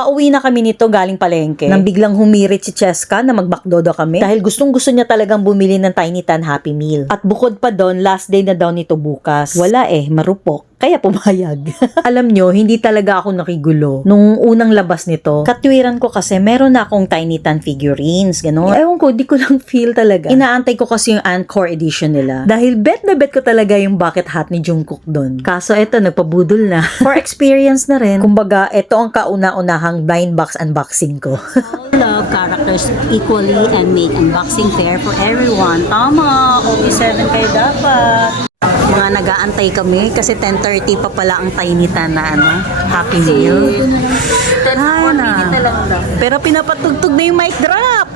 Pauwi na kami nito galing palengke. Nang biglang humirit si Cheska na mag-McDodo kami dahil gustong-gusto niya talagang bumili ng Tiny Tan Happy Meal. At bukod pa doon, last day na daw nito bukas. Wala marupok. Kaya pumayag. Alam nyo, hindi talaga ako nakigulo. Nung unang labas nito, katwiran ko kasi meron na akong Tiny Tan figurines, gano'n. Ewan ko, di ko lang feel talaga. Inaantay ko kasi yung Encore edition nila. Dahil bet na bet ko talaga yung bucket hat ni Jungkook doon. Kaso eto, nagpabudol na. For experience na rin. Kumbaga, eto ang kauna-unahang blind box unboxing ko. Love characters equally and make unboxing fair for everyone. Tama, OP7 kayo dapat. Mga nag-aantay kami kasi 10:30 pa pala ang Tiny Tan na Happy Meal. 10 minutes na lang daw. Pero pinapatugtog na yung mic drop.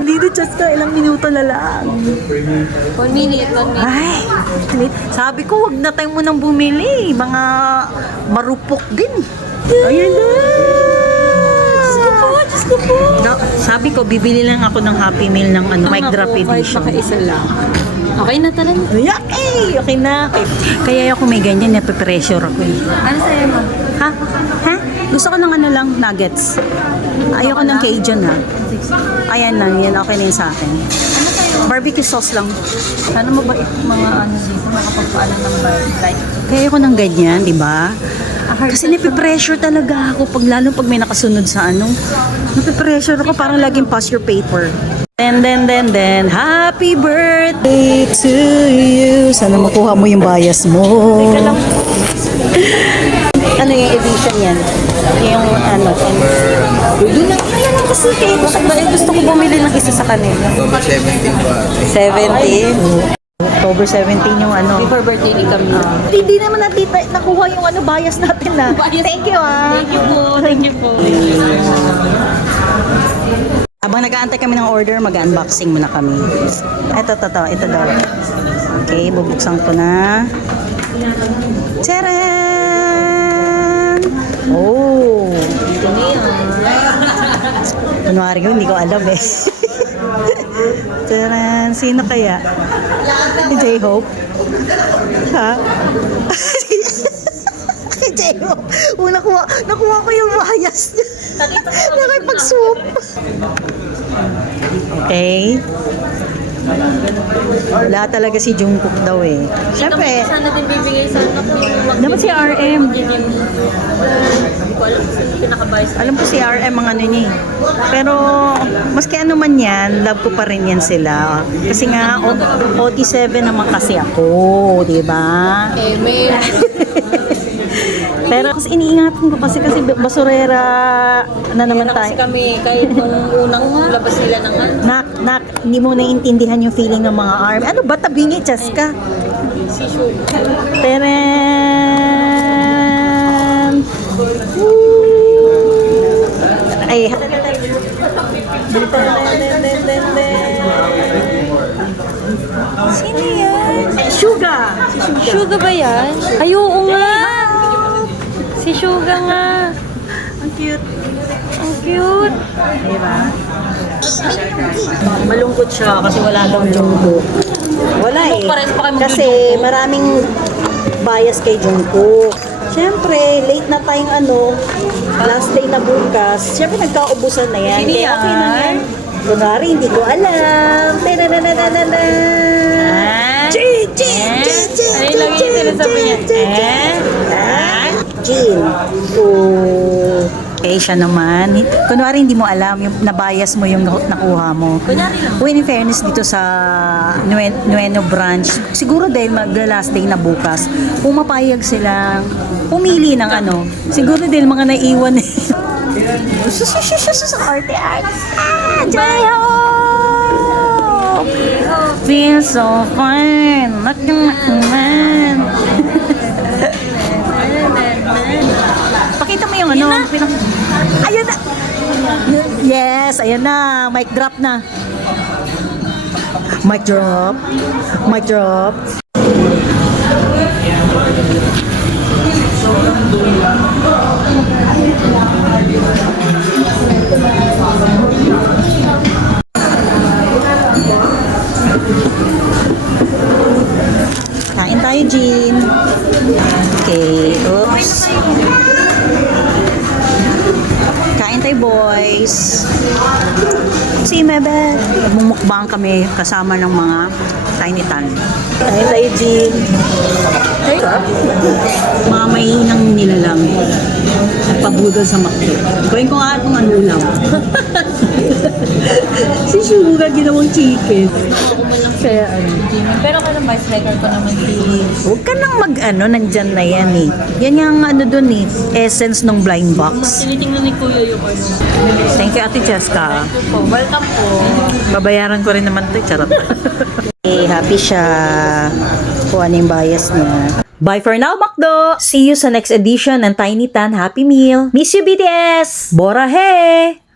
Dito just ka, ilang minuto na lang. 1 minute. Ay, sabi ko wag na tayo munang bumili. Mga marupok din. Ayan na. Diyos ko po. No, sabi ko, bibili lang ako ng Happy Meal ng mic drop edition. Kahit isa lang. Okay na talaga. Okay na. Kaya ako may ganyan, nape-pressure ako Ano sa'yo mo? Ha? Gusto ko ng nuggets. Ayoko ng Cajun Ayan lang, yan okay na yun sa akin. Ano sa'yo? Barbecue sauce lang. Sana mabait mga dito, makapagpaalam ng like. Kaya ako ng ganyan, di ba? Kasi nape-pressure talaga ako lalo pag may nakasunod sa nape-pressure ako parang laging pass your paper. Then, happy birthday to you. Sana makuha mo yung bias mo. Ano yung edition yan? Yung doon lang kasi gusto ko bumili ng isa sa kanila. October 17 pa. 17? October 17 yung Before birthday ni kami. Hindi naman natin nakuha yung bias natin na. Thank you Thank you po. Habang nag-aantay kami ng order, mag-unboxing muna kami. Ito daw. Okay, bubuksan ko na. Tcharan! Oh! Ito na yan. Kunwari yun, hindi ko alam Tcharan! Sino kaya? Si J-Hope? Ha? Si J-Hope! Nakuha ko yung bias niya. Nakipag-swoop. Okay. Wala talaga si Jungkook daw Siyempre, Sana din bibigay sa anak ni dapat si RM. Hindi ko alam kung sino pinakabayas. Alam ko si RM ang niya Pero, maski ano man yan, love ko pa rin yan sila. Kasi nga, OT7 naman kasi ako, di ba? May Pero kasi iniingatan ko kasi basurera na naman kasi tayo. kami, kahit nung unang labas nila ng Nak, hindi mo naiintindihan yung feeling ng mga army. Ano ba, tabingi, Cheska? si Shu. Teren! Ay, sino yan? Suga! Suga ba yan? Ay, oo nga! Si Suga nga. Ang cute. Ang cute. Diba? Malungkot siya kasi wala daw Jungkook. Wala Pares pa kayo Kasi maraming bias kay Jungkook. Siyempre, late na tayong last day na bukas. Siyempre, nagkaubusan na yan. Sino Kaya okay yan? na yan. Kunwari, hindi ko alam. Tananananana. Ano yung lagi yung sinasabi niya? Jean. Okay, siya naman. Kunwari hindi mo alam, yung nabias mo yung nakuha mo. Kunyari lang. When in fairness dito sa Nueno branch, siguro dahil mag-last day na bukas, pumapayag silang pumili ng siguro dahil mga naiwan sa arte. J-Hope! Feel so fine. Man. Pakita mo yung Ayun na! Yes, ayan na. Mic drop na. Mic drop. Kain tayo, Jean. Okay, oops. boys. See my bed. Mumukbang kami kasama ng mga Tiny Tan. Ay, tayo, Jean. Mga mahinang nilalang. Nagpabudol sa McDo. Gawin ko nga itong ano lang. Si Suga ginawang chicken. Ako man lang kaya Pero ka ng vice record ko naman Huwag ka nang mag-ano, nandyan na yan eh. Yan yung ano dun eh, essence ng blind box. Tinitingnan ni Kuya yung ano. Thank you, Ate Cheska. Welcome po. Babayaran ko rin naman ito, charot. Happy siya. Kung ano yung bias niya. Bye for now, McDo! See you sa next edition ng Tiny Tan Happy Meal. Miss you, BTS! Bora he!